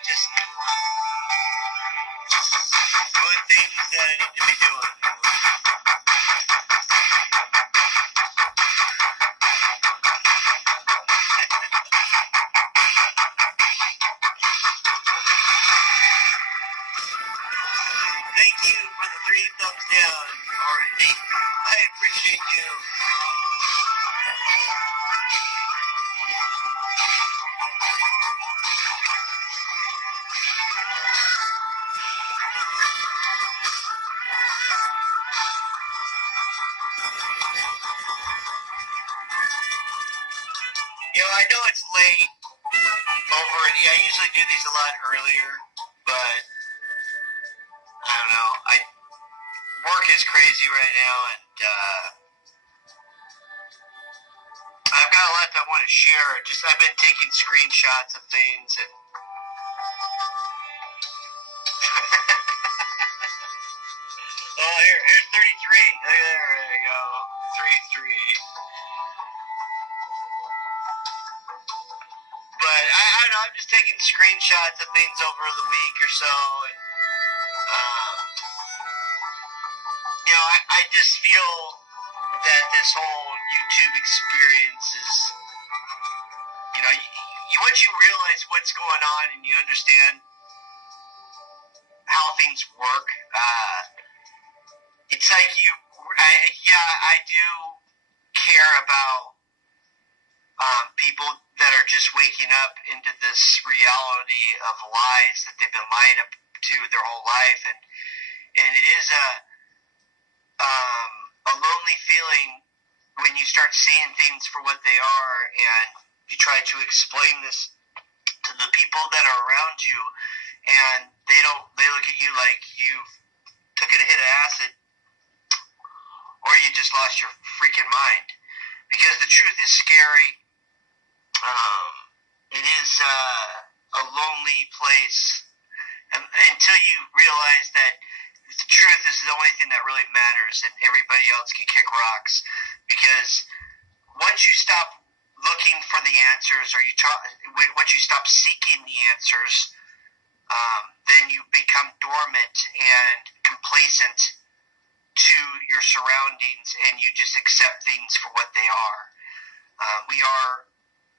just doing things that I need to be doing. Thank you for the 3 thumbs down already. I appreciate you. I know it's late already. I usually do these a lot earlier, but I don't know. Work is crazy right now, and I've got a lot that I want to share. I've been taking screenshots of things, and here's 33. There you go. 3-3. But I don't know. I'm just taking screenshots of things over the week or so, and I just feel that this whole YouTube experience is, once you realize what's going on and you understand how things work, it's like I do care about people that are just waking up into this reality of lies that they've been lying up to their whole life, and it is a lonely feeling when you start seeing things for what they are, and you try to explain this to the people that are around you, and they look at you like you took a hit of acid or you just lost your freaking mind, because the truth is scary. It is a lonely place, and until you realize that the truth is the only thing that really matters, and everybody else can kick rocks. Because once you stop looking for the answers, or once you stop seeking the answers, then you become dormant and complacent to your surroundings, and you just accept things for what they are.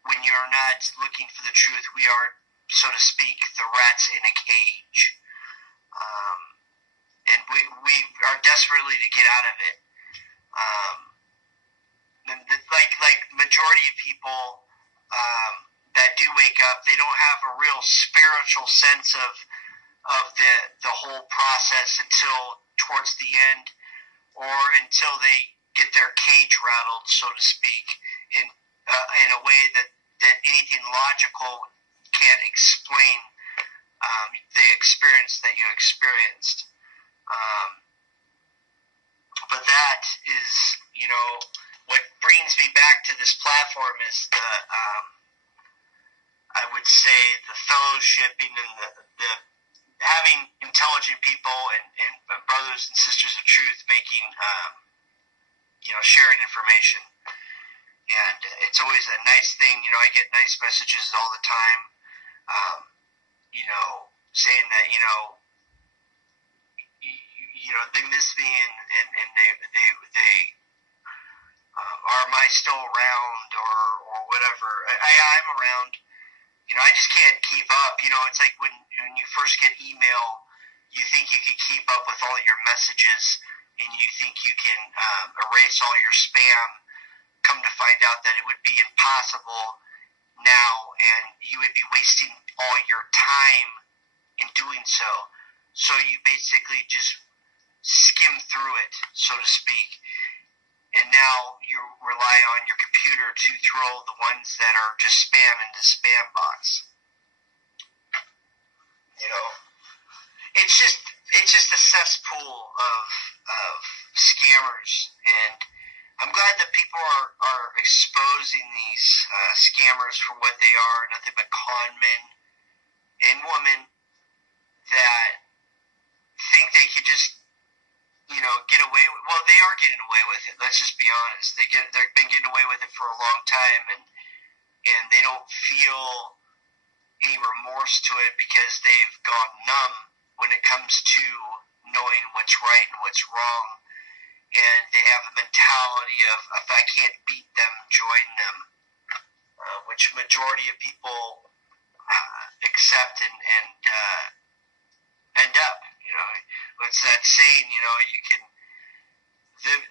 When you're not looking for the truth, we are, so to speak, the rats in a cage. And we are desperately to get out of it. Like majority of people that do wake up, they don't have a real spiritual sense of the whole process until towards the end, or until they get their cage rattled, so to speak, in a way that anything logical can't explain the experience that you experienced. But that is, what brings me back to this platform is I would say the fellowshipping and the having intelligent people and brothers and sisters of truth making, sharing information. And it's always a nice thing. I get nice messages all the time, saying that, they miss me and they are am I still around or whatever. I'm around. I just can't keep up. It's like when you first get email, you think you can keep up with all your messages, and you think you can erase all your spam. Come to find out that it would be impossible now, and you would be wasting all your time in doing so. So you basically just skim through it, so to speak. And now you rely on your computer to throw the ones that are just spam into the spam box. It's just a cesspool of scammers, and I'm glad that people are exposing these scammers for what they are, nothing but con men and women that think they could just get away with. Well, they are getting away with it. Let's just be honest. They've been getting away with it for a long time, and they don't feel any remorse to it because they've gone numb when it comes to knowing what's right and what's wrong. And they have a mentality of, if I can't beat them, join them, which majority of people accept and end up. What's that saying? You can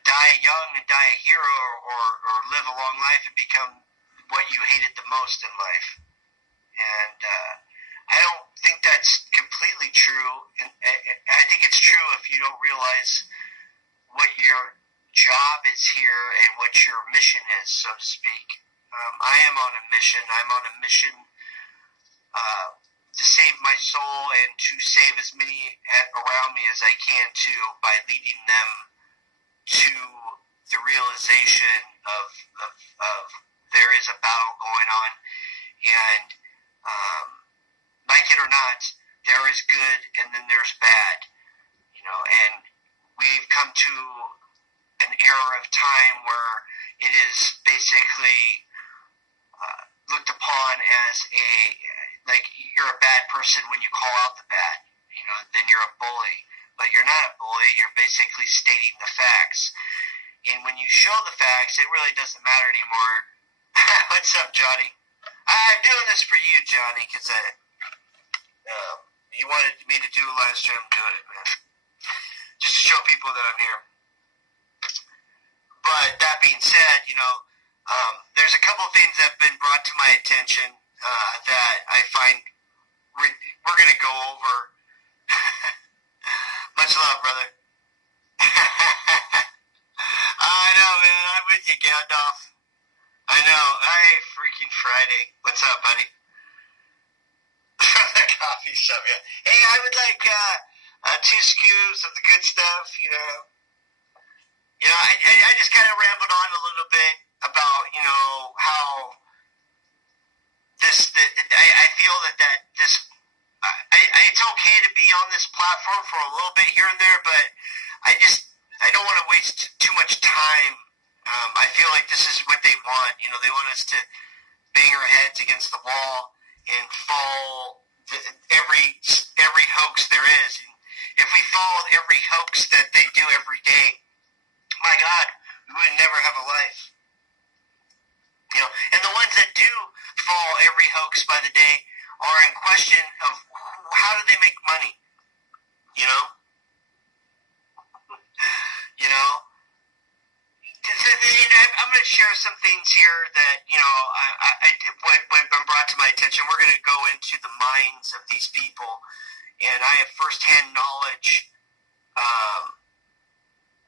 die young and die a hero, or live a long life and become what you hated the most in life. And I don't think that's completely true. And I think it's true if you don't realize what your job is here and what your mission is, so to speak. I am on a mission. I'm on a mission to save my soul and to save as many around me as I can too, by leading them to the realization of there is a battle going on, and like it or not, there is good and then there's bad, and we've come to an era of time where it is basically looked upon as like you're a bad person when you call out the bad, then you're a bully. But you're not a bully, you're basically stating the facts. And when you show the facts, it really doesn't matter anymore. What's up, Johnny? I'm doing this for you, Johnny, because you wanted me to do a live stream. I'm doing it, man. Just to show people that I'm here. But that being said, there's a couple of things that have been brought to my attention that I find we're going to go over. Much love, brother. I know, man. I'm with you, Gandalf. I know. Hey, freaking Friday. What's up, buddy? The coffee shop, yeah. Hey, I would like 2 scoops of the good stuff, I just kind of rambled on a little bit about, how I feel that this, it's okay to be on this platform for a little bit here and there, but I don't want to waste too much time. I feel like this is what they want. They want us to bang our heads against the wall and follow every hoax there is. And if we followed every hoax that they do every day, my God, we would never have a life. And the ones that do follow every hoax by the day are in question of how do they make money, I'm going to share some things here that, what been brought to my attention. We're going to go into the minds of these people, and I have firsthand knowledge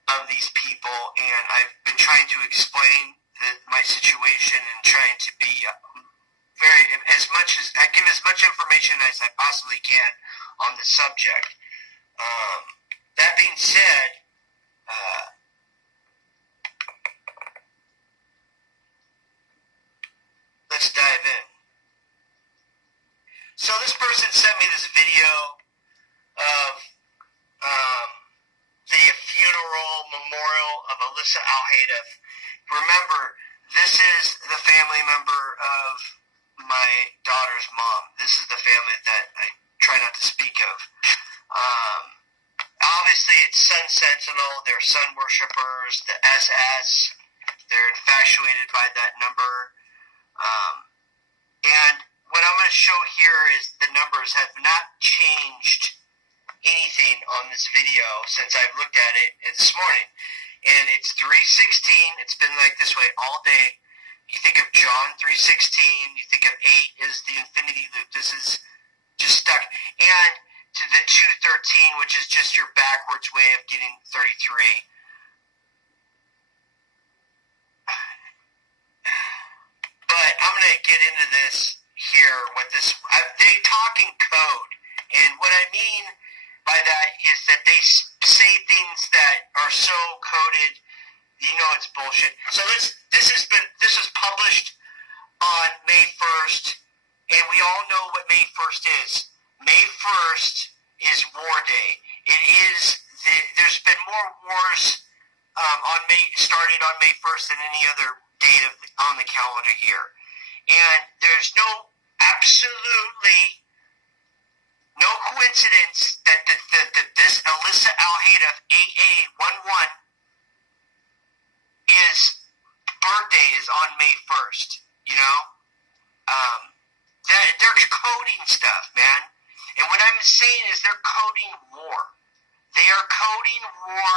of these people, and I've been trying to explain my situation and trying to be I give as much information as I possibly can on the subject. That being said, let's dive in. So this person sent me this video of the funeral memorial of Alyssa Alhaida. Remember, this is the family member of my daughter's mom. This is the family that I try not to speak of. Obviously, it's Sun Sentinel. They're sun worshippers. The SS. They're infatuated by that number. And what I'm going to show here is the numbers have not changed anything on this video since I've looked at it this morning. And it's 3:16. It's been like this way all day. You think of John 3:16. You think of 8 is the infinity loop. This is just stuck. And to the 2:13, which is just your backwards way of getting 33. But I'm going to get into this here with this. They talk in code. And what I mean by that is that they say things that are so coded, it's bullshit. So this was published on May 1st, and we all know what May 1st is. May 1st is War Day. There's been more wars started on May 1st than any other date on the calendar here. And there's absolutely stuff, man. And what I'm saying is they're coding war. They are coding war,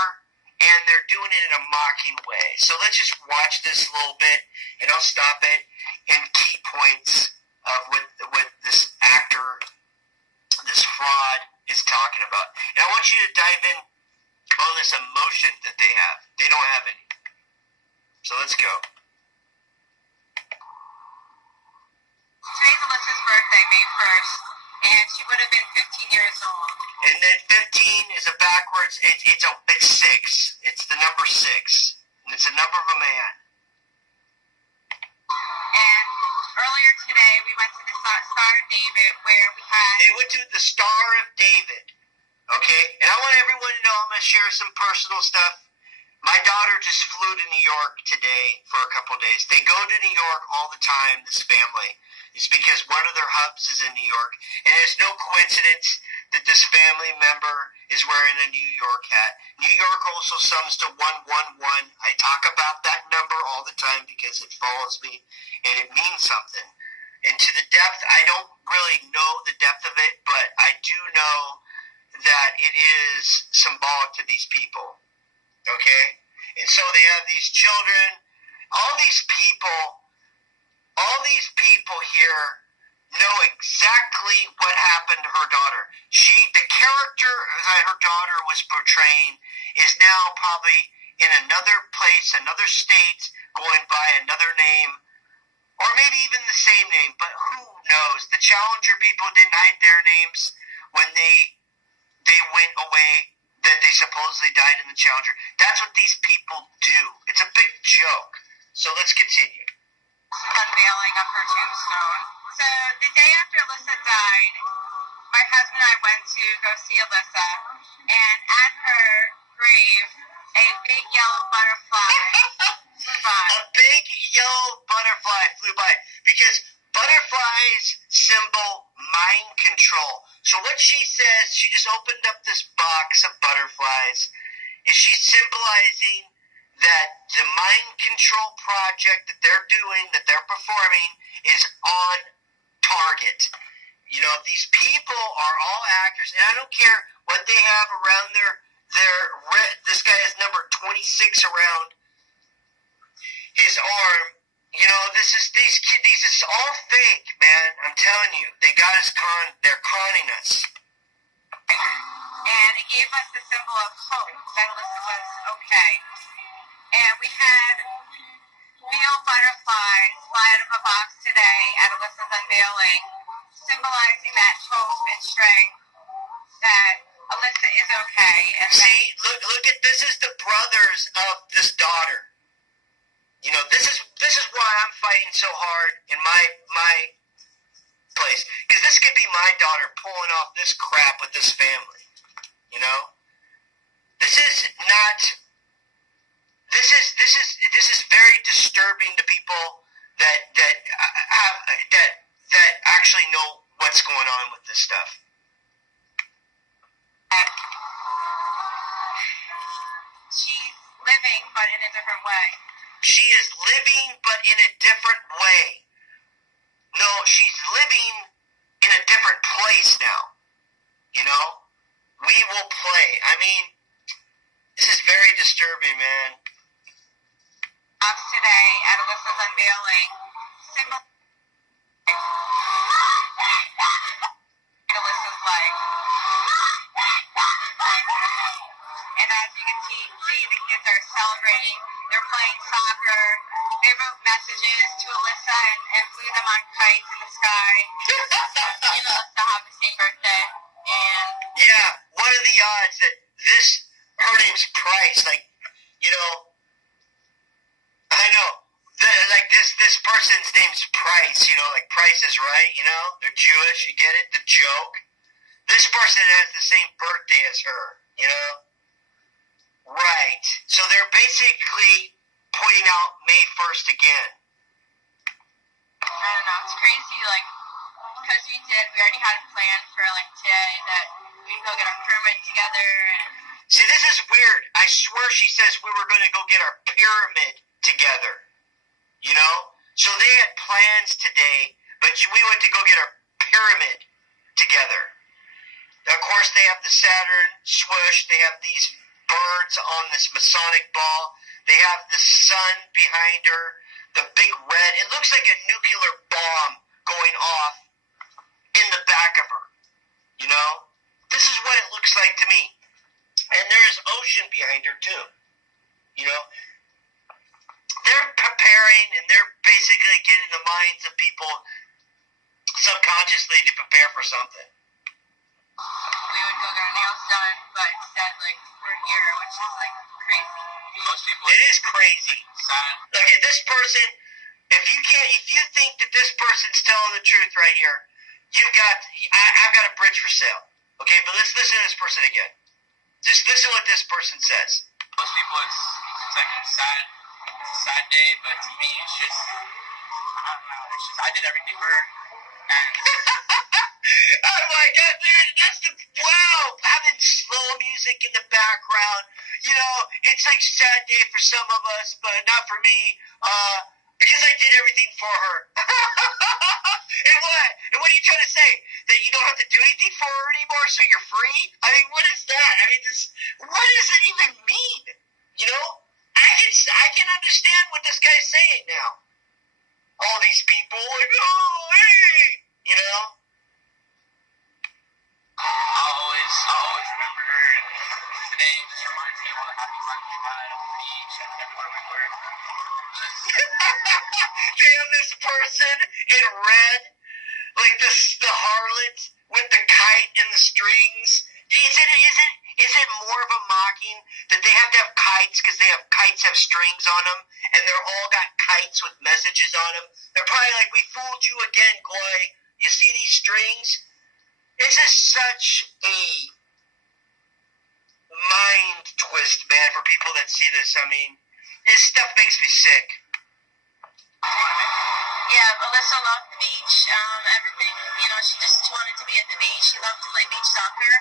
and they're doing it in a mocking way. So let's just watch this a little bit, and I'll stop it, and key points of what this actor, this fraud, is talking about. And I want you to dive in on this emotion that they have. They don't have any. So let's go. Today's Alyssa's birthday, May 1st, and she would have been 15 years old. And then 15 is a backwards, it's 6. It's the number 6. And it's a number of a man. And earlier today, we went to the Star of David, where we had... They went to the Star of David. Okay? And I want everyone to know I'm going to share some personal stuff. My daughter just flew to New York today for a couple of days. They go to New York all the time, this family. It's because one of their hubs is in New York. And it's no coincidence that this family member is wearing a New York hat. New York also sums to 111. I talk about that number all the time because it follows me and it means something. And to the depth, I don't really know the depth of it, but I do know that it is symbolic to these people. Okay? And so they have these children, all these people here know exactly what happened to her daughter. The character that her daughter was portraying is now probably in another place, another state, going by another name, or maybe even the same name, but who knows? The Challenger people didn't hide their names when they went away, that they supposedly died in the Challenger. That's what these people do. It's a big joke. So let's continue. Unveiling of her tombstone. So the day after Alyssa died, my husband and I went to go see Alyssa, and at her grave, a big yellow butterfly flew by. A big yellow butterfly flew by because butterflies symbol mind control. So what she says, she just opened up this box of butterflies, is she's symbolizing that the mind control project that they're doing, that they're performing, is on target. You know, these people are all actors, and I don't care what they have around this guy has number 26 around his arm. You know, these is all fake, man. I'm telling you, they got us they're conning us. And it gave us the symbol of hope that Alyssa was okay. And we had real butterflies fly out of a box today at Alyssa's unveiling, symbolizing that hope and strength that Alyssa is okay. And see, look at this is the brothers of this daughter. You know, this is why I'm fighting so hard in my place, because this could be my daughter pulling off this crap with this family. You know, this is very disturbing to people that actually know what's going on with this stuff. She's living, but in a different way. She is living, but in a different way. No, she's living in a different place now. You know? We will play. I mean, this is very disturbing, man. Today at Alyssa's unveiling, Alyssa's life. And as you can see, the kids are celebrating. They're playing soccer. They wrote messages to Alyssa and flew them on kites in the sky. Me and Alyssa have the same birthday. And yeah, what are the odds that her name's Price, like, you know, I know, this person's name's Price, you know, like Price is Right, you know, they're Jewish, you get it, the joke. This person has the same birthday as her, you know? Right. So they're basically pointing out May 1st again. I don't know, it's crazy, like, because we already had a plan for, like, today that we'd go get our pyramid together. And see, this is weird. I swear she says we were going to go get our pyramid together. You know? So they had plans today, but we went to go get our pyramid. together. Of course, they have the Saturn swoosh. They have these birds on this Masonic ball. They have the sun behind her, the big red. It looks like a nuclear bomb going off in the back of her. You know? This is what it looks like to me. And there's ocean behind her, too. You know? They're preparing, and they're basically getting the minds of people subconsciously to prepare for something. We would go get our nails done, but instead, like, we're here, which is, like, crazy. Most people. It is crazy. Sad. Look at this person. If you think that this person's telling the truth right here, I've got a bridge for sale. Okay, but let's listen to this person again. Just listen to what this person says. Most people, it's like a sad day, but to me, it's just, I don't know, it's just, I did everything for her, and oh my God, dude, wow, having slow music in the background, you know, it's like a sad day for some of us, but not for me, because I did everything for her. And what? And what are you trying to say? That you don't have to do anything for her anymore, so you're free? I mean, what is that? I mean, what does it even mean? You know? I can understand what this guy's saying now. All these people, like, oh, hey, you know? I'll always remember her, and today just reminds me of all the happy times we had on the beach and everywhere we were. Damn, this person in red, like the harlot with the kite and the strings. Is it more of a mocking that they have to have kites because kites have strings on them, and they're all got kites with messages on them? They're probably like, we fooled you again, Goy. You see these strings? It's just such a mind twist, man, for people that see this. I mean, this stuff makes me sick. Yeah, Alyssa loved the beach, everything, you know, she just wanted to be at the beach. She loved to play beach soccer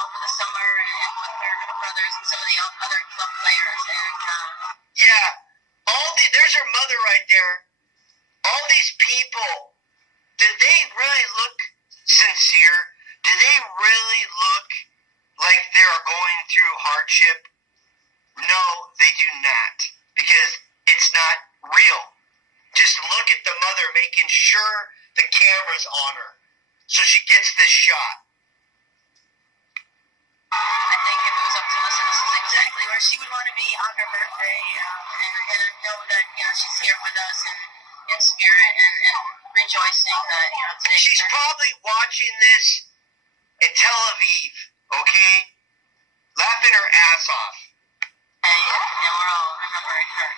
over the summer and with her brothers and some of the other club players. And yeah, there's her mother right there. All these people, did they really look sincere? Do they really look like they're going through hardship? No, they do not, because it's not real. Just look at the mother making sure the camera's on her so she gets this shot. I think if it was up to Alyssa, this is exactly where she would want to be on her birthday, and know that, you know, she's here with us and in spirit and rejoicing that, you know, today. She's probably watching this in Tel Aviv, okay? Laughing her ass off. And we're all remembering her.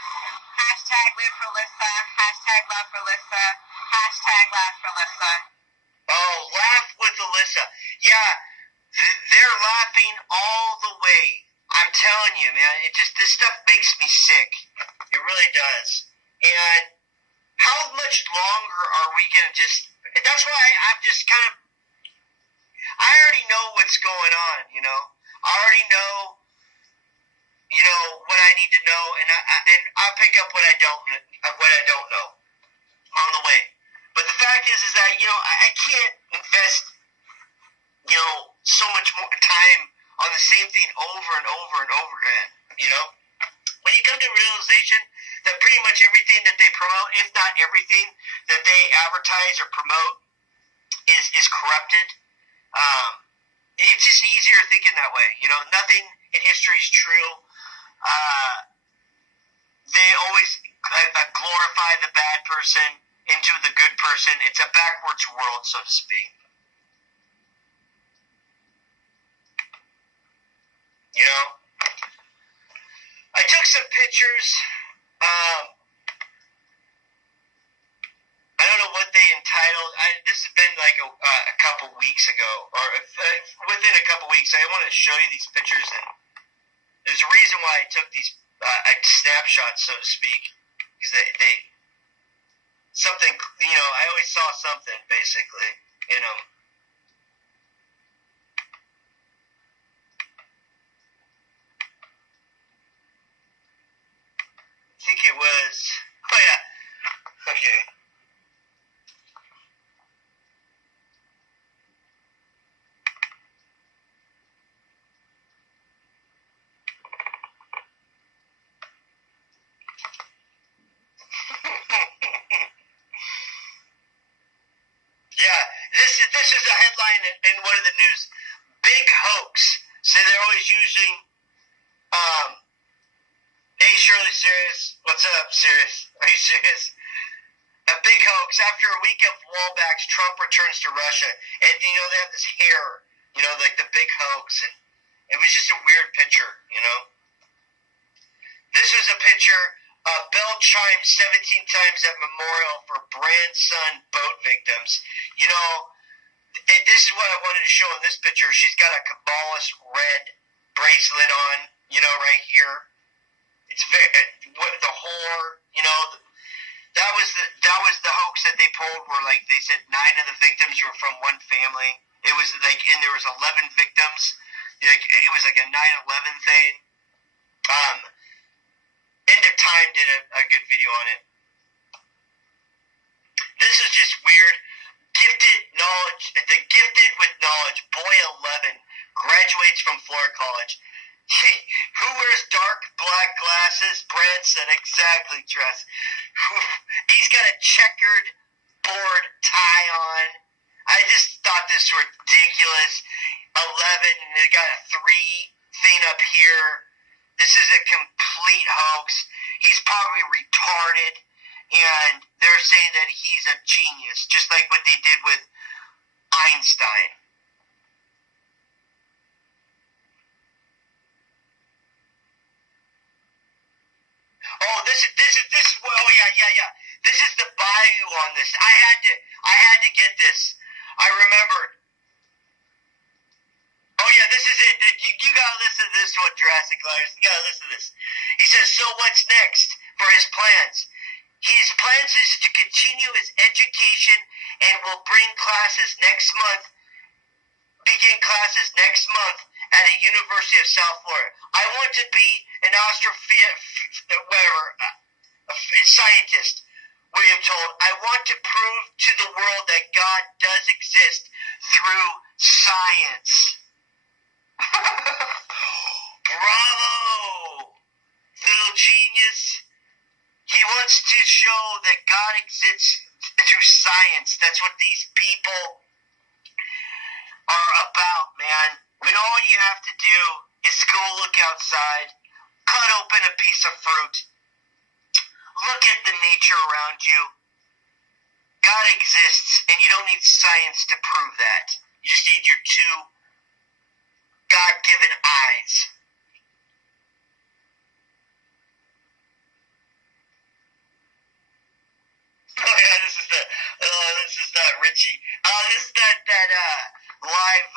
Hashtag live for Alyssa. Hashtag love for Alyssa. Hashtag laugh for Alyssa. Oh, laugh with Alyssa. Yeah, they're laughing all the way. I'm telling you, man, this stuff makes me sick. It really does. And how much longer are we going to that's why I'm just kind of, I already know what's going on, you know? I already know, you know, what I need to know, and I'll pick up what I don't know on the way. But the fact is that, you know, I can't invest, you know, so much more time on the same thing over and over and over again, you know? When you come to a realization that pretty much everything that they promote, if not everything that they advertise or promote is corrupted, it's just easier thinking that way. You know, nothing in history is true. They always glorify the bad person into the good person. It's a backwards world, so to speak. You know? I took some pictures. I don't know what they entitled. This has been like a couple weeks ago, or within a couple weeks. I want to show you these pictures, and there's a reason why I took these snapshots, so to speak, because they something, you know, I always saw something basically in them. I think it was, oh yeah, okay. this is a headline in one of the news. Big hoax. So they're always using, hey, Shirley, serious? What's up, serious? Are you serious? A big hoax. After a week of wallbacks, Trump returns to Russia. And, they have this hair, like the big hoax. And it was just a weird picture, This was a picture. Bell chimed 17 times at memorial for Branson boat victims. And this is what I wanted to show in this picture. She's got a Kabbalist red bracelet on, right here. It's very, the whore, that was the hoax that they pulled where, like, they said 9 of the victims were from one family. It was like, and there was 11 victims. Like, it was like a 9/11 thing. End of Time did a good video on it. This is just weird. The gifted with knowledge, boy 11, graduates from Florida College. Who wears dark black glasses? Branson, exactly, Tress. He's got a checkered board tie on. I just thought this was ridiculous. 11, and they got a 3 thing up here. This is a complete hoax. He's probably retarded, and they're saying that he's a genius, just like what they did with Einstein. Oh, this is oh yeah. This is the bayou on this. I had to get this. I remembered. Oh yeah, this is it. You gotta listen to this one, Jurassic Liars. You gotta listen to this. He says, so what's next for his plans? His plans is to continue his education and will begin classes next month at a University of South Florida. I want to be an scientist, William told. I want to prove to the world that God does exist through science. Bravo! Little genius. He wants to show that God exists through science. That's what these people are about, man. When all you have to do is go look outside, cut open a piece of fruit, look at the nature around you. God exists, and you don't need science to prove that. You just need your 2 God-given eyes. Oh yeah, this is that Richie. This is that live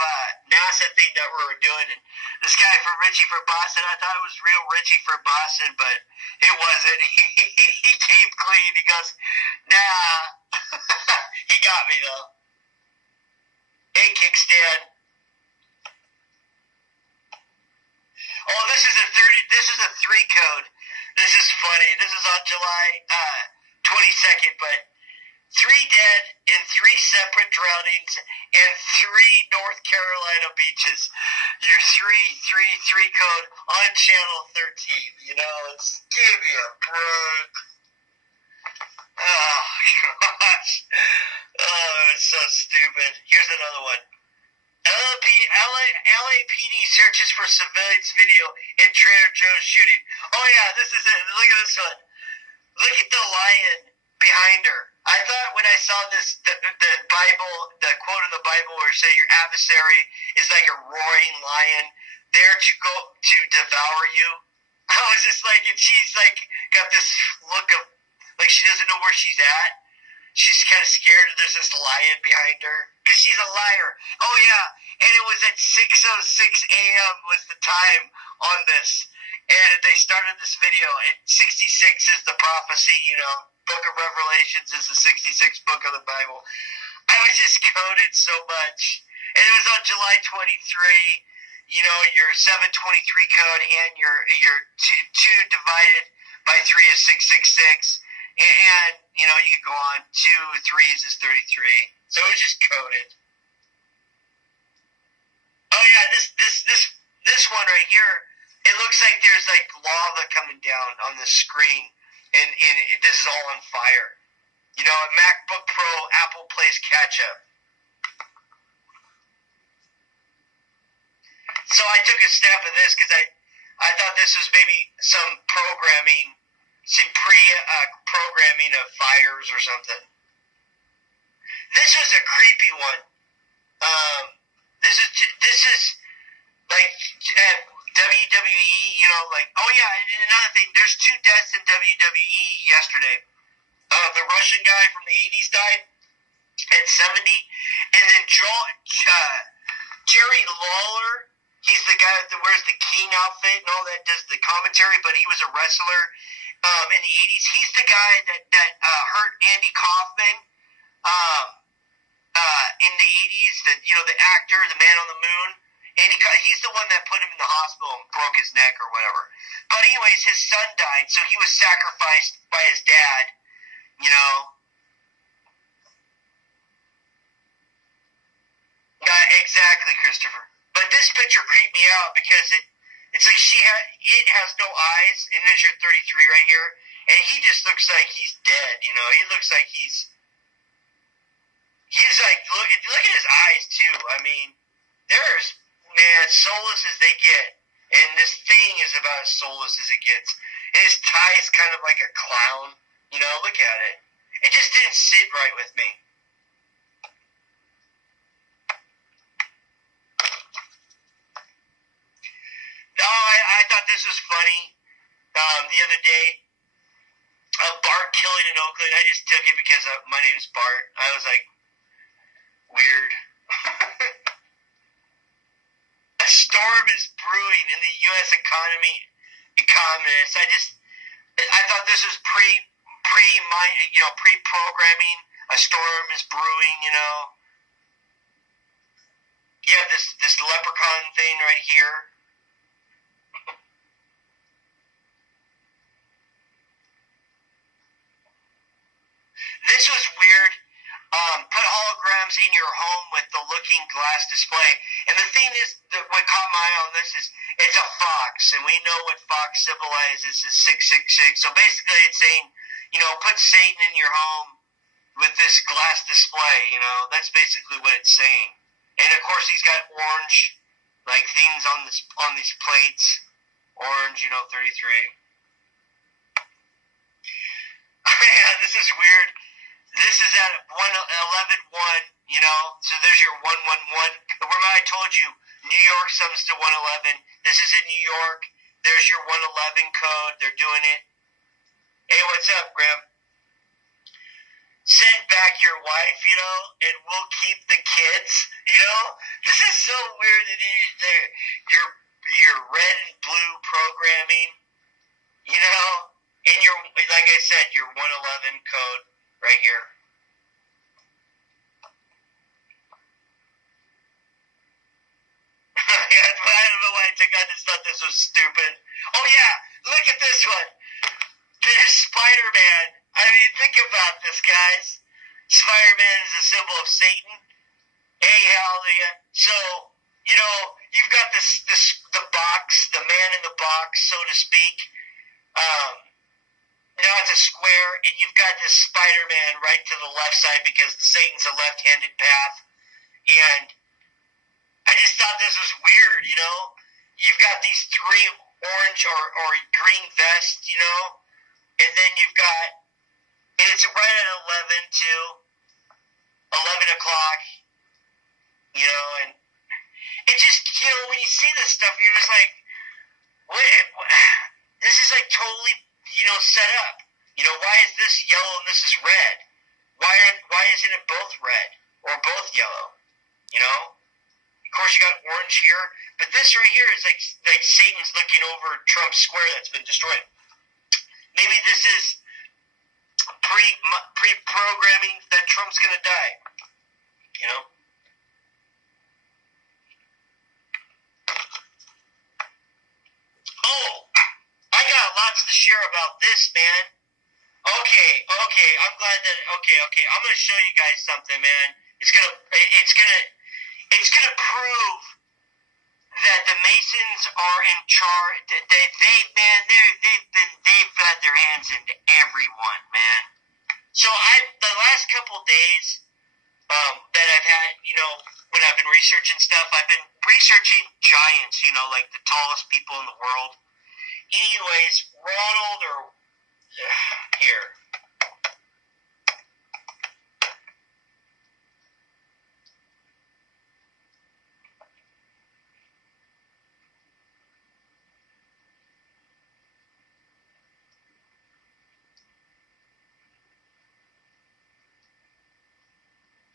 NASA thing that we were doing, and this guy from Richie for Boston. I thought it was real Richie for Boston, but it wasn't. He came clean. He goes, nah. He got me though. Hey, Kickstand. Oh, this is a 3 code. This is funny. This is on July 22nd, but 3 dead in 3 separate drownings and 3 North Carolina beaches. Your 333 code on Channel 13. Give me a break. Oh, gosh. Oh, it's so stupid. Here's another one. LAPD searches for surveillance video in Trader Joe's shooting. Oh yeah, this is it. Look at this one. Look at the lion behind her. I thought when I saw this, the Bible, the quote in the Bible where it says your adversary is like a roaring lion there to go to devour you. I was just like, and she's like got this look of like she doesn't know where she's at. She's kind of scared that there's this lion behind her. Because she's a liar. Oh, yeah. And it was at 6:06 a.m. was the time on this. And they started this video. And 66 is the prophecy, Book of Revelations is the 66th book of the Bible. I was just coded so much. And it was on July 23. Your 723 code and your 2 divided by 3 is 666. And, you can go on 2 3s is 33. So it was just coded. Oh yeah, this one right here, it looks like there's like lava coming down on the screen, and this is all on fire. MacBook Pro, Apple plays catch up. So I took a snap of this because I thought this was maybe some programming, some pre-programming of fires or something. This was a creepy one. This is like WWE, you know, like, oh yeah, and another thing, there's 2 deaths in WWE yesterday. The Russian guy from the 80s died at 70, and then Jerry Lawler, he's the guy that wears the King outfit and all that, does the commentary, but he was a wrestler in the 80s. He's the guy that hurt Andy Kaufman in the 80s, the actor, the Man on the Moon. He's the one that put him in the hospital and broke his neck or whatever. But anyways, his son died, so he was sacrificed by his dad, you know. Exactly, Christopher. But this picture creeped me out because it's like it has no eyes, and there's your 33 right here, and he just looks like he's dead, you know. He looks like he's like, look at his eyes too. I mean, there's, man, soulless as they get, and this thing is about as soulless as it gets. And his tie is kind of like a clown, you know. Look at it. It just didn't sit right with me. No, I thought this was funny. The other day, Bart killing in Oakland. I just took it because my name's Bart. I was like, weird. A storm is brewing in the U.S. economists. I thought this was pre-programming. A storm is brewing, you know. You have this leprechaun thing right here. This was weird. Put holograms in your home with the looking glass display. And the thing is, what caught my eye on this is, it's a fox. And we know what fox symbolizes is 666. So basically it's saying, you know, put Satan in your home with this glass display, you know. That's basically what it's saying. And of course he's got orange, like, things on these plates. Orange, you know, 33. Man, this is weird. This is at 111.1, you know, so there's your 111. Remember I told you, New York sums to 111. This is in New York. There's your 111 code. They're doing it. Hey, what's up, Graham? Send back your wife, you know, and we'll keep the kids, you know. This is so weird. Your red and blue programming, you know, and your, like I said, your 111 code. Right here. Yeah, I don't know why I just thought this was stupid. Oh yeah, look at this one. There's Spider-Man. I mean, think about this, guys. Spider-Man is a symbol of Satan. Hey, hallelujah. So, you know, you've got the box, the man in the box, so to speak. Now it's a square, and you've got this Spider-Man right to the left side because Satan's a left-handed path. And I just thought this was weird, you know. You've got these 3 orange or green vests, you know, and then you've got, and it's right at 11 to 11 o'clock, you know, and it just, you know, when you see this stuff, you're just like, what? This is like totally, you know, set up. You know, why is this yellow and this is red? Why isn't it both red or both yellow? You know? Of course, you got orange here, but this right here is like Satan's looking over Trump's square that's been destroyed. Maybe this is pre-programming that Trump's gonna die. You know? Oh, I got lots to share about this, man. Okay, I'm glad that, okay, I'm gonna show you guys something, man. It's gonna prove that the Masons are in charge. They've got their hands into everyone, man. So the last couple days, that I've had, you know, when I've been researching stuff, I've been researching giants, like the tallest people in the world. Anyways, Ronald or here.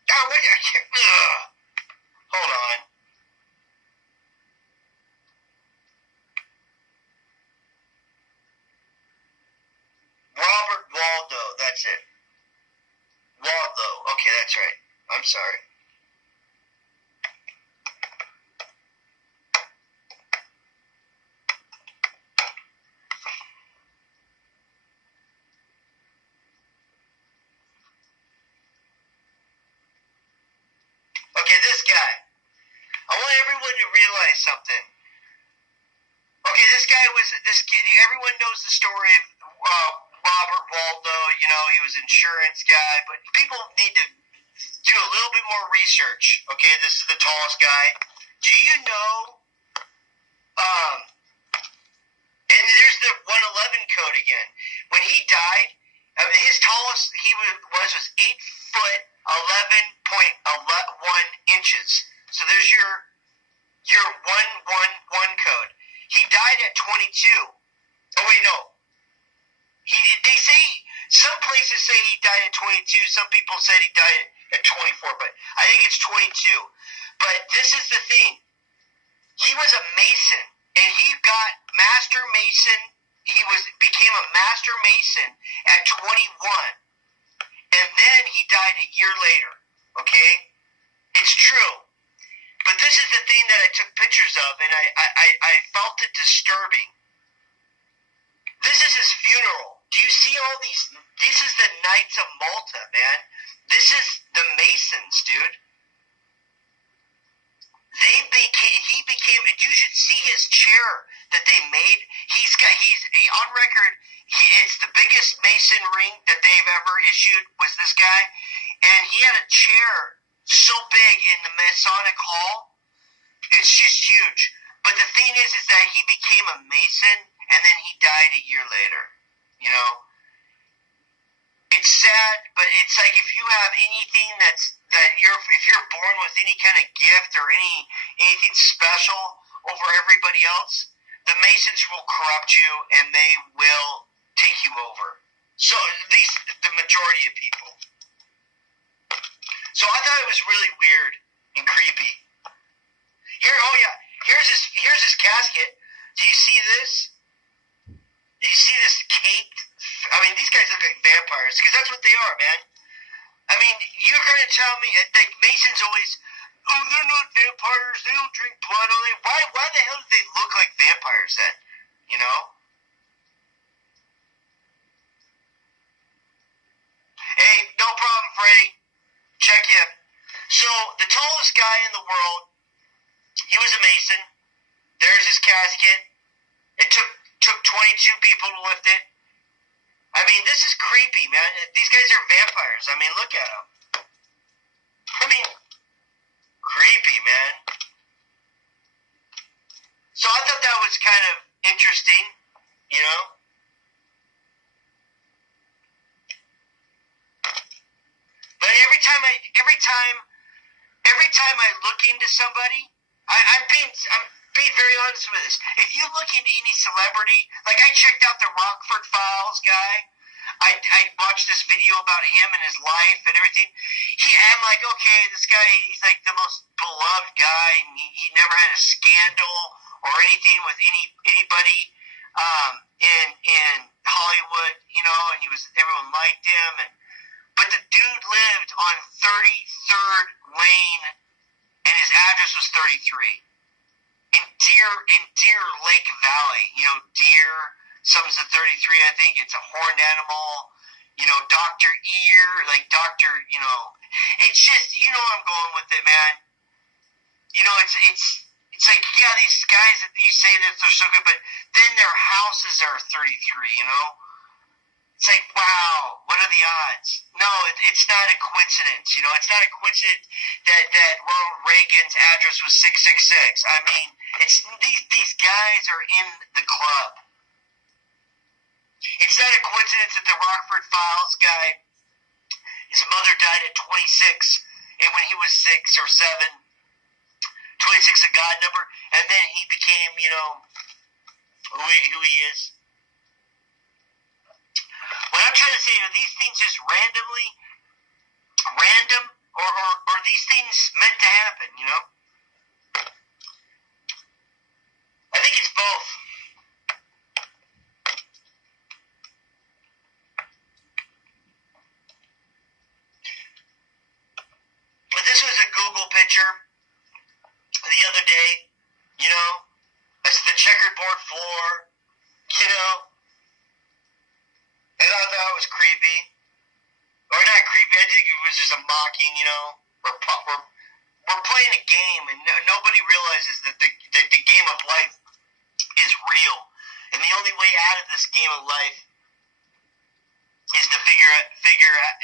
Oh, wait, I can't. Hold on. Robert Waldo, that's it. Waldo, okay, that's right. I'm sorry. Okay, this guy. I want everyone to realize something. Okay, this guy was this kid. Everyone knows the story of Robert Waldo. He was an insurance guy, but people need to do a little bit more research. Okay, this is the tallest guy. Do you know? And there's the 111 code again. When he died, his tallest he was 8'11" 11.1 inches. So there's your 111 code. He died at 22. Oh wait, no. They say some places say he died at 22. Some people said he died at 24, but I think it's 22. But this is the thing. He was a mason, and he got master mason. He became a master mason at 21, and then he died a year later. Okay, it's true. But this is the thing that I took pictures of, and I felt it disturbing. This is his funeral. Do you see all these? This is the Knights of Malta, man. This is the Masons, dude. He became, and you should see his chair that they made. He's on record. It's the biggest Mason ring that they've ever issued was this guy, and he had a chair so big in the Masonic Hall. It's just huge. But the thing is that he became a Mason, and then he died a year later. It's sad, but it's like if you have anything if you're born with any kind of gift or anything special over everybody else, the Masons will corrupt you and they will take you over. So at least the majority of people. So I thought it was really weird and creepy. Here's his casket. Do you see this? Do you see this caked? I mean, these guys look like vampires because that's what they are, man. I mean, you're going to tell me that Masons always, they're not vampires. They don't drink blood. Why the hell do they look like vampires then? Hey, no problem, Freddie. Check in. So the tallest guy in the world, he was a Mason. There's his casket. It took 22 people to lift it. I mean, this is creepy, man. These guys are vampires. I mean, look at them. I mean, creepy, man. So I thought that was kind of interesting, But every time I look into somebody, I'm being very honest with this. If you look into any celebrity, like I checked out the Rockford Files guy, I watched this video about him and his life and everything. I'm like, okay, this guy, he's like the most beloved guy, and he never had a scandal or anything with anybody in Hollywood, and everyone liked him. But the dude lived on 33rd Lane, and his address was 33. In Deer Lake Valley, deer, something's a 33, I think, it's a horned animal, Dr. Ear, like Dr., it's just, I'm going with it, man. It's like, yeah, these guys that you say that they're so good, but then their houses are 33, It's like, wow, what are the odds? No, it's not a coincidence. It's not a coincidence that Ronald Reagan's address was 666. I mean, it's these guys are in the club. It's not a coincidence that the Rockford Files guy, his mother died at 26, and when he was 6 or 7, 26 a God number, and then he became, who he is. What I'm trying to say are these things just random, or these things meant to happen, I think it's both. But this was a Google picture the other day, it's the checkerboard floor, and I thought it was creepy. Or not creepy, I think it was just a mocking, we're playing a game, and nobody realizes that the game of life is real. And the only way out of this game of life is to figure out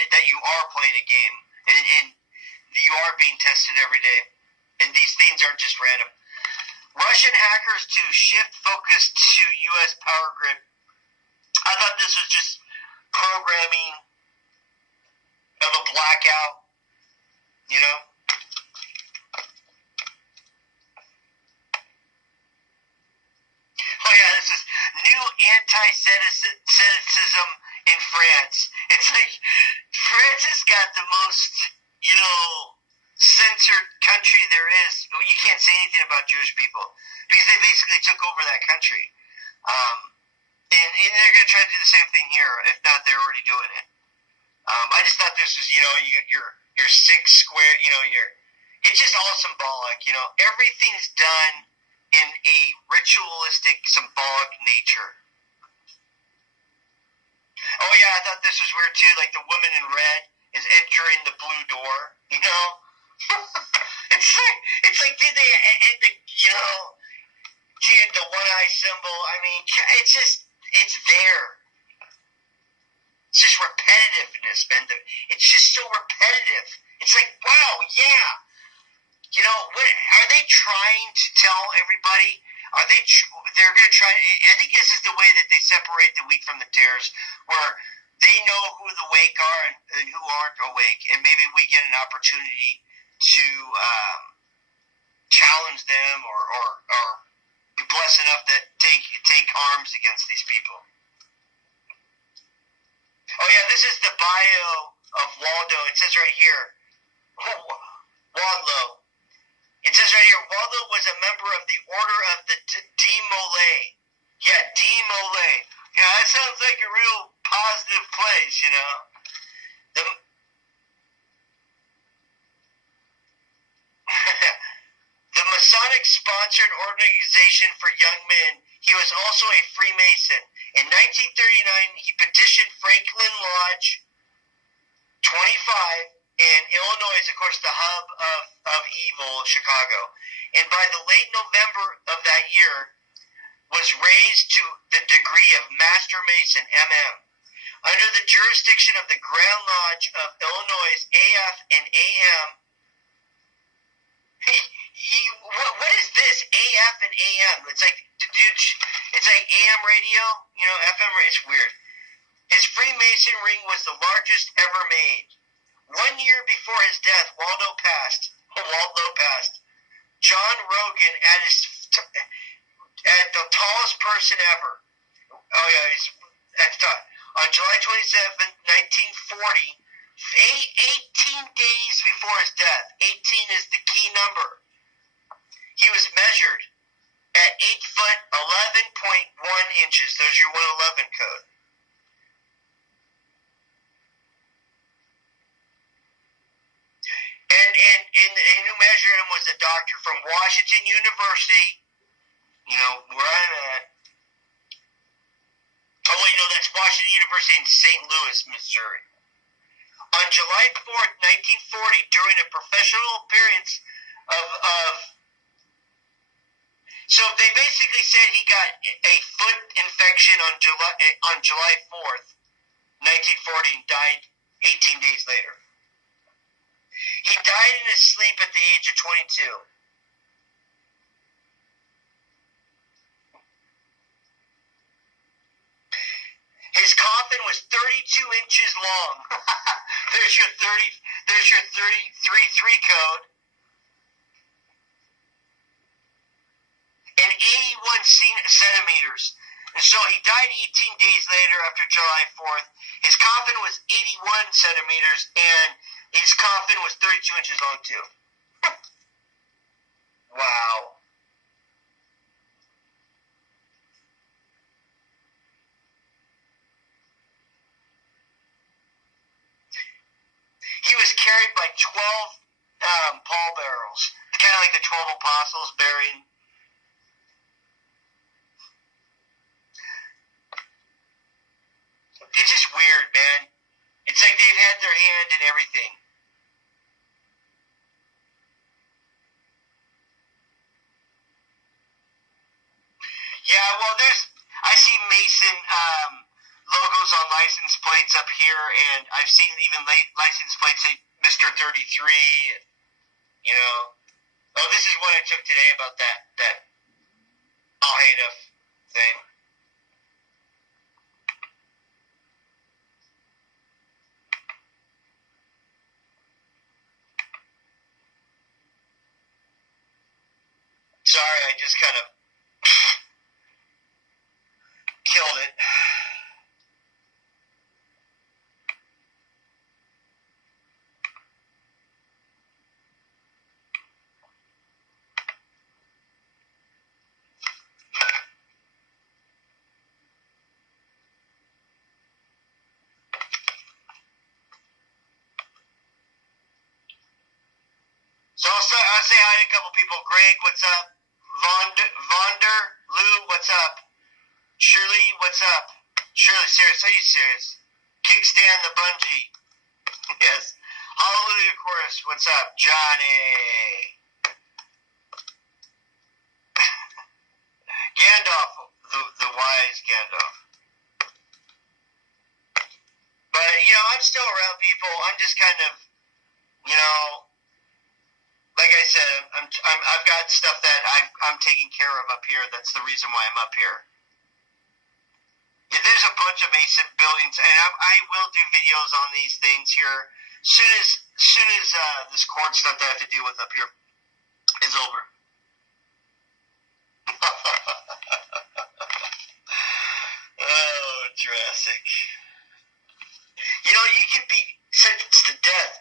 that you are playing a game, and you are being tested every day. And these things aren't just random. Russian hackers to shift focus to U.S. power grid. I thought this was just programming of a blackout, Oh yeah, this is new anti-Semitism in France. It's like France has got the most, censored country there is. You can't say anything about Jewish people because they basically took over that country. And they're going to try to do the same thing here. If not, they're already doing it. I just thought this was, your 6 square, it's just all symbolic. Everything's done in a ritualistic, symbolic nature. Oh yeah, I thought this was weird too. Like the woman in red is entering the blue door. It's like did they the one eye symbol? I mean, it's there. It's just repetitiveness, man. It's just so repetitive. It's like, wow, yeah. What are they trying to tell everybody? They're going to try? I think this is the way that they separate the wheat from the tares, where they know who the awake are and who aren't awake, and maybe we get an opportunity to challenge them or be blessed enough that take arms against these people. Oh yeah, this is the bio of Waldo. It says right here, Waldo. It says right here, Waldo was a member of the Order of the D-Molay. Yeah, D-Molay. Yeah, that sounds like a real positive place, The Masonic-sponsored organization for young men. He was also a Freemason. In 1939, he petitioned Franklin Lodge 25 in Illinois, of course, the hub of evil, Chicago. And by the late November of that year, was raised to the degree of Master Mason, MM. Under the jurisdiction of the Grand Lodge of Illinois, AF and AM. What is this? AF and AM? It's like AM radio, FM radio. It's weird. His Freemason ring was the largest ever made. 1 year before his death, Waldo passed. John Rogan at the tallest person ever. Oh yeah, he's at the top. On July 27, 1940, 18 days before his death. 18 is the key number. He was measured at 8 foot 11.1 inches. There's your 111 code. And who measured him was a doctor from Washington University, where I'm at. Oh, wait, no, that's Washington University in St. Louis, Missouri. On July 4th, 1940, during a professional appearance so they basically said he got a foot infection on July 4th, 1940, and died 18 days later. He died in his sleep at the age of 22. His coffin was 32 inches long. There's your 33 code. And 81 centimeters. And so he died 18 days later after July 4th. His coffin was 81 centimeters, and his coffin was 32 inches long, too. Wow. He was carried by 12 pallbearers, kind of like the 12 apostles bearing. It's just weird, man. It's like they've had their hand in everything. Yeah, well, I see Mason logos on license plates up here, and I've seen even license plates say Mr. 33, you know. Oh, this is what I took today about that Al-Haida thing. Sorry, I just kind of killed it. So I'll say hi to a couple people. Greg, what's up? Vonder, Lou, what's up? Shirley, what's up? Shirley, serious? Are you serious? Kickstand the bungee. Yes. Hallelujah chorus, what's up? Johnny. Gandalf, the wise Gandalf. But, you know, I'm still around people. I'm just kind of, you know, like I said, I've got stuff that I'm taking care of up here. That's the reason why I'm up here. Yeah, there's a bunch of Mason buildings, and I will do videos on these things here soon as this court stuff that I have to deal with up here is over. Oh, Jurassic. You know, you could be sentenced to death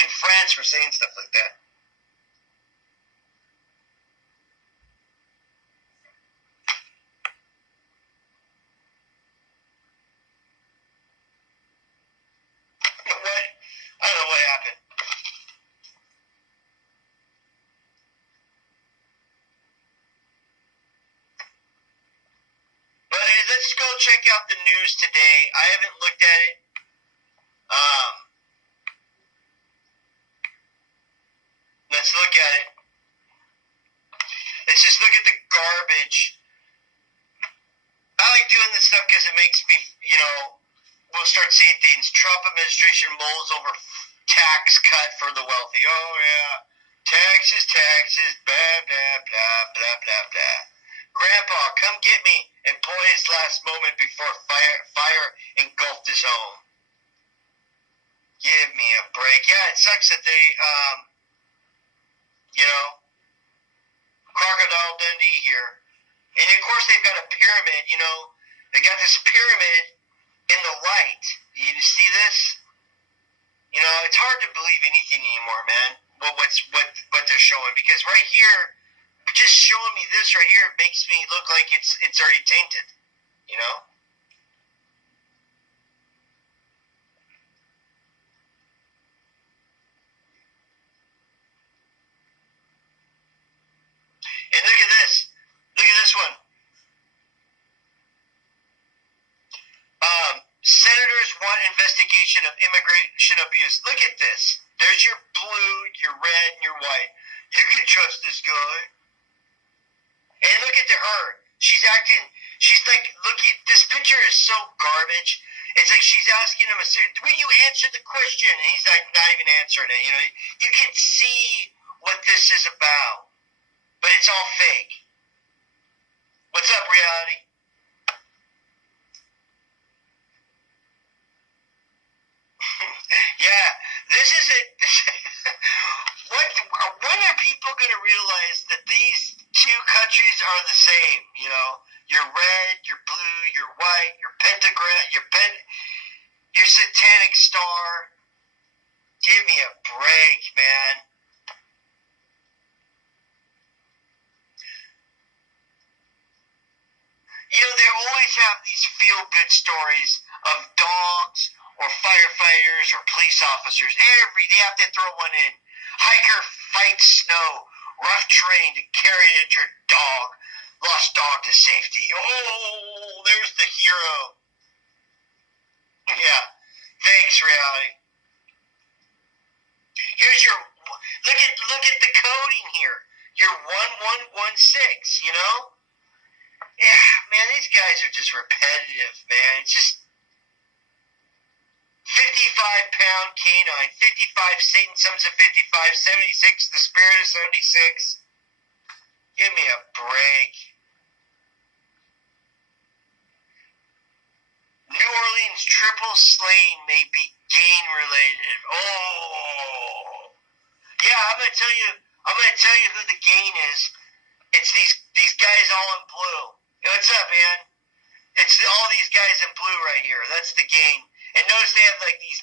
in France for saying stuff like that. What? I don't know what happened. But let's go check out the news today. I haven't looked at it. Let's look at it. Let's just look at the garbage. I like doing this stuff because it makes me, you know, we'll start seeing things. Trump administration mulls over tax cut for the wealthy. Oh, yeah. Taxes, blah, blah, blah, blah, blah, blah. Grandpa, come get me, and boy, his last moment before fire engulfed his home. Give me a break. Yeah, it sucks that they, you know, Crocodile Dundee here. And of course they've got a pyramid, you know. They got this pyramid in the light. You see this? You know, it's hard to believe anything anymore, man. What they're showing, because right here, just showing me this right here makes me look like it's already tainted. You know? And look at this. Look at this one. Senators want investigation of immigration abuse. Look at this. There's your blue, your red, and your white. You can trust this guy. And look at her. She's like, look at this picture is so garbage. It's like she's asking him, will you answer the question? And he's like, not even answering it. You know, you can see what this is about, but it's all fake. What's up, reality? Yeah, this is it. When are people going to realize that these two countries are the same? You know, you're red, you're blue, you're white, you're pentagram, you're satanic star. Give me a break, man. You know, they always have these feel-good stories of dogs or firefighters or police officers. They have to throw one in. Hiker fights snow, rough terrain to carry an injured dog, lost dog to safety. Oh, there's the hero. Yeah, thanks, reality. Here's your look at the coding here. You're 1116. You know. Yeah, man, these guys are just repetitive, man. It's just 55-pound canine, 55 Satan sums of 55, 76 the spirit of 76. Give me a break. New Orleans triple slain may be gang related. Oh, yeah, I'm gonna tell you who the gang is. It's these guys all in blue. What's up, man? It's all these guys in blue right here. That's the gang. And notice they have like these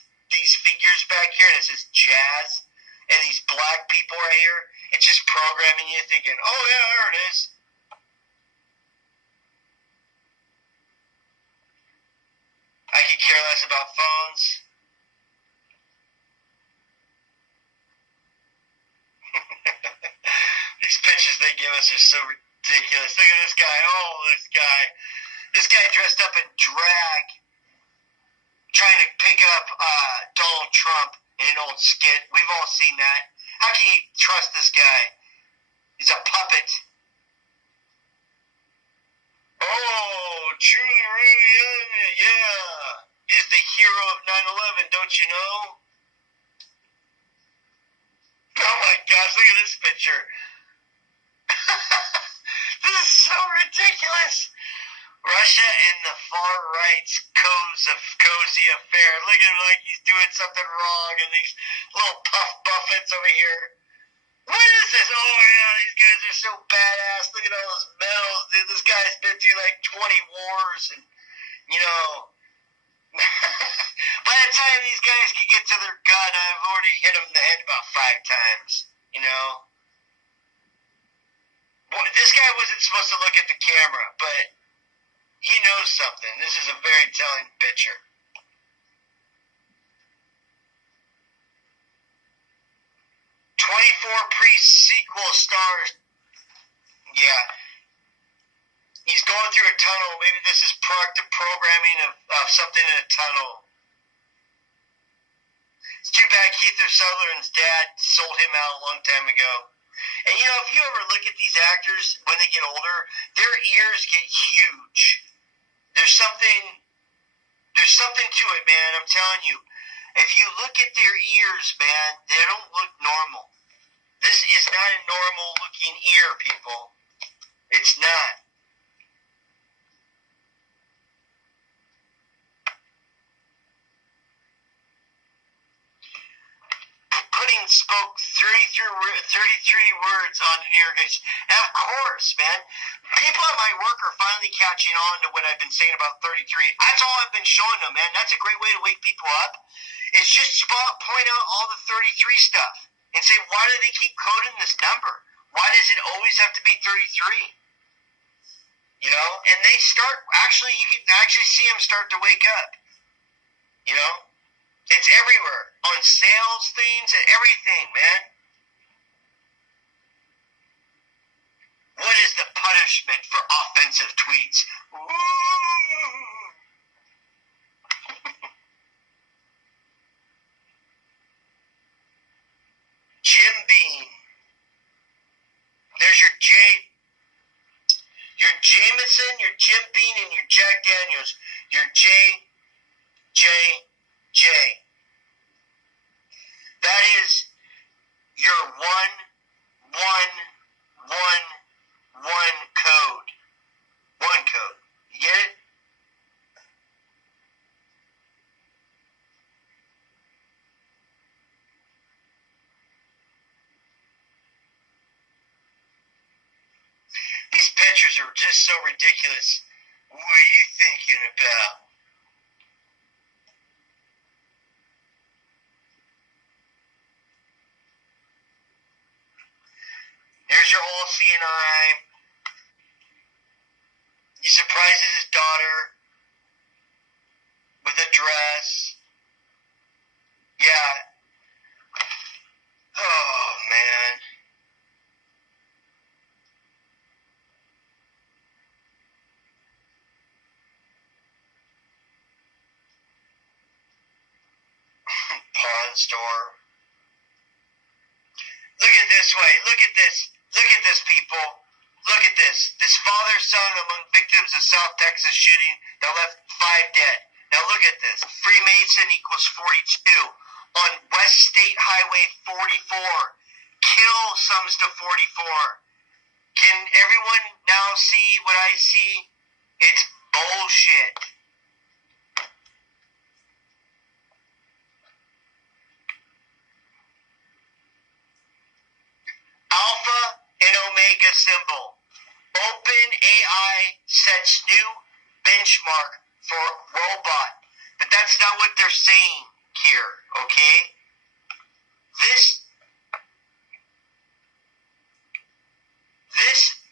figures back here, and it says jazz, and these black people right here. It's just programming you, thinking, oh yeah, there it is. I could care less about phones. These pictures they give us are so ridiculous. Look at this guy. Oh, this guy dressed up in drag, trying to pick up Donald Trump in an old skit. We've all seen that. How can you trust this guy? He's a puppet. Oh, truly, really, yeah. He's the hero of 9/11, don't you know? Oh my gosh, look at this picture. This is so ridiculous. Russia and the far right's cozy affair. Look at him like he's doing something wrong, and these little puff buffets over here. What is this? Oh yeah, these guys are so badass. Look at all those medals, dude. This guy's been through like 20 wars, and you know, by the time these guys can get to their gun, I've already hit them in the head about 5 times. You know, this guy wasn't supposed to look at the camera, but he knows something. This is a very telling picture. Pre-sequel stars. Yeah. He's going through a tunnel. Maybe this is programming of something in a tunnel. It's too bad Keith Sutherland's dad sold him out a long time ago. And you know, if you ever look at these actors when they get older, their ears get huge. There's something to it, man. I'm telling you. If you look at their ears, man, they don't look normal. This is not a normal looking ear, people. It's not. Pudding spoke 33 words on an irrigation. Of course, man. People at my work are finally catching on to what I've been saying about 33. That's all I've been showing them, man. That's a great way to wake people up. It's just point out all the 33 stuff and say, why do they keep coding this number? Why does it always have to be 33? You know? And they start, you can actually see them start to wake up. You know? It's everywhere. On sales things and everything, man. What is the punishment for offensive tweets? Ooh. Jim Beam. There's your your Jameson, your Jim Beam, and your Jack Daniels. Your JJ. That is your 1111 code. One code. You get it? These pictures are just so ridiculous. What are you thinking about? There's your whole CNI. He surprises his daughter with a dress. Yeah. Oh, man. Pawn store. Look at this way. Look at this. Look at this, people. Look at this. This father sung among victims of South Texas shooting that left 5 dead. Now look at this. Freemason equals 42. On West State Highway 44. Kill sums to 44. Can everyone now see what I see? It's bullshit. Alpha and Omega symbol. OpenAI sets new benchmark for robot. But that's not what they're saying here, okay? This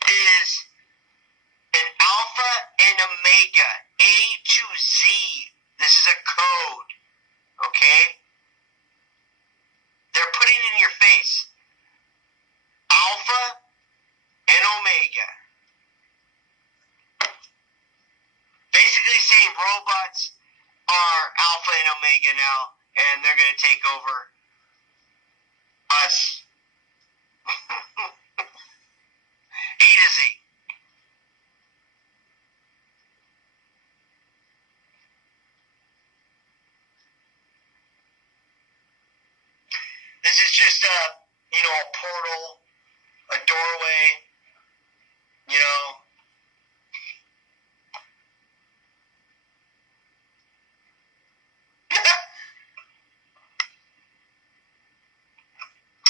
is an alpha and omega, A to Z. This is a code, okay? They're putting it in your face. Alpha and omega. Basically saying robots are alpha and omega now, and they're going to take over us. A to Z. This is just a portal, a doorway,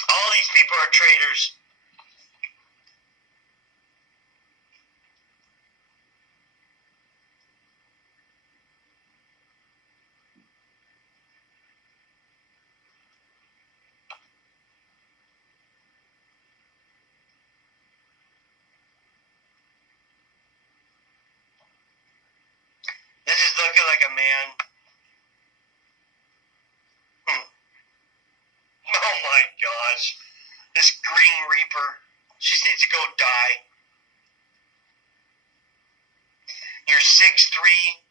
All these people are traitors. This is looking like a man. Oh my gosh. This Green Reaper. She just needs to go die. You're 6'3".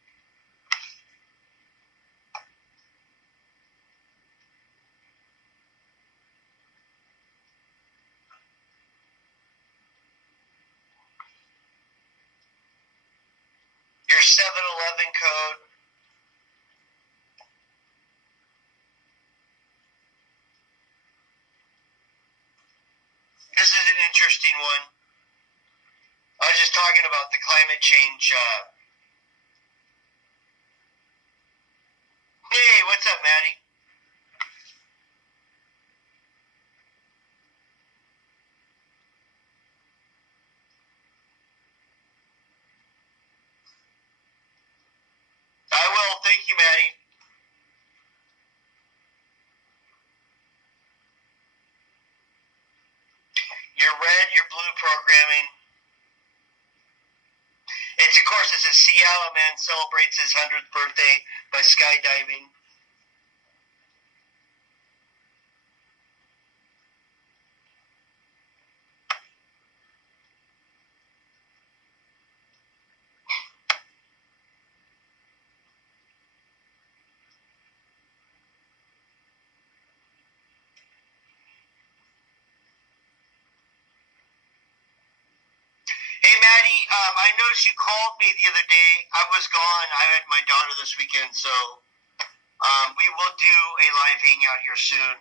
Your 7-Eleven code. This is an interesting one. I was just talking about the climate change. Hey, what's up, Maddie? I will. Thank you, Maddie. Your red, your blue programming. Of course, it's a Seattle man celebrates his 100th birthday by skydiving. Hey, Maddie, I noticed you called me the other day. I was gone. I had my daughter this weekend, so We will do a live hangout here soon.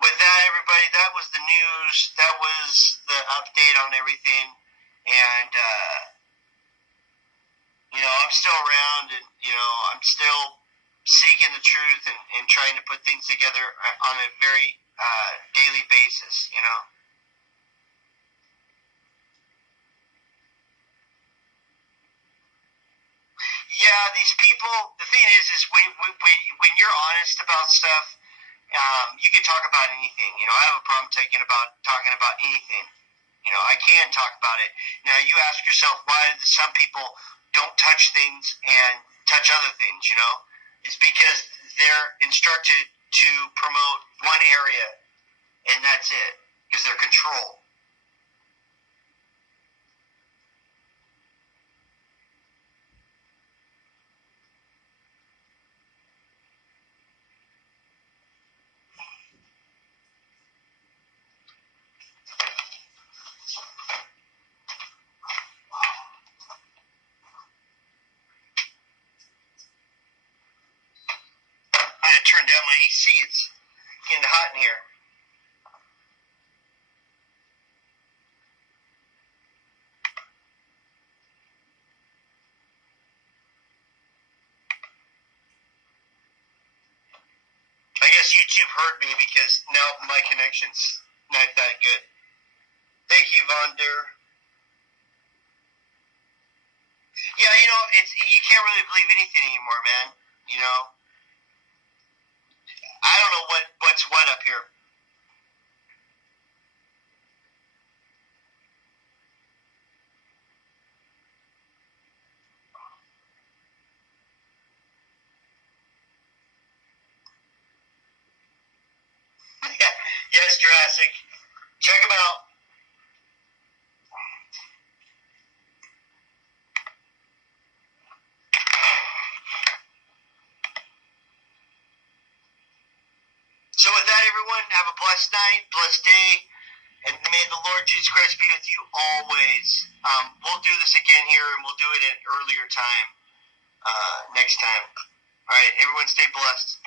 With that, everybody, that was the news. That was the update on everything. And, I'm still around, and, I'm still seeking the truth and trying to put things together on a very daily basis, Yeah, these people, the thing is when you're honest about stuff, you can talk about anything. I have a problem talking about anything. I can talk about it. Now, you ask yourself why some people don't touch things and touch other things, It's because they're instructed to promote one area, and that's it, because they're controlled. I had to turn down my AC. It's getting hot in here. I guess YouTube heard me because now my connection's not that good. Thank you, Von Der. Yeah, you can't really believe anything anymore, man. I don't know what's what up here. Yes, Jurassic. Check them out. So with that, everyone, have a blessed night, blessed day, and may the Lord Jesus Christ be with you always. We'll do this again here, and we'll do it at an earlier time next time. All right, everyone stay blessed.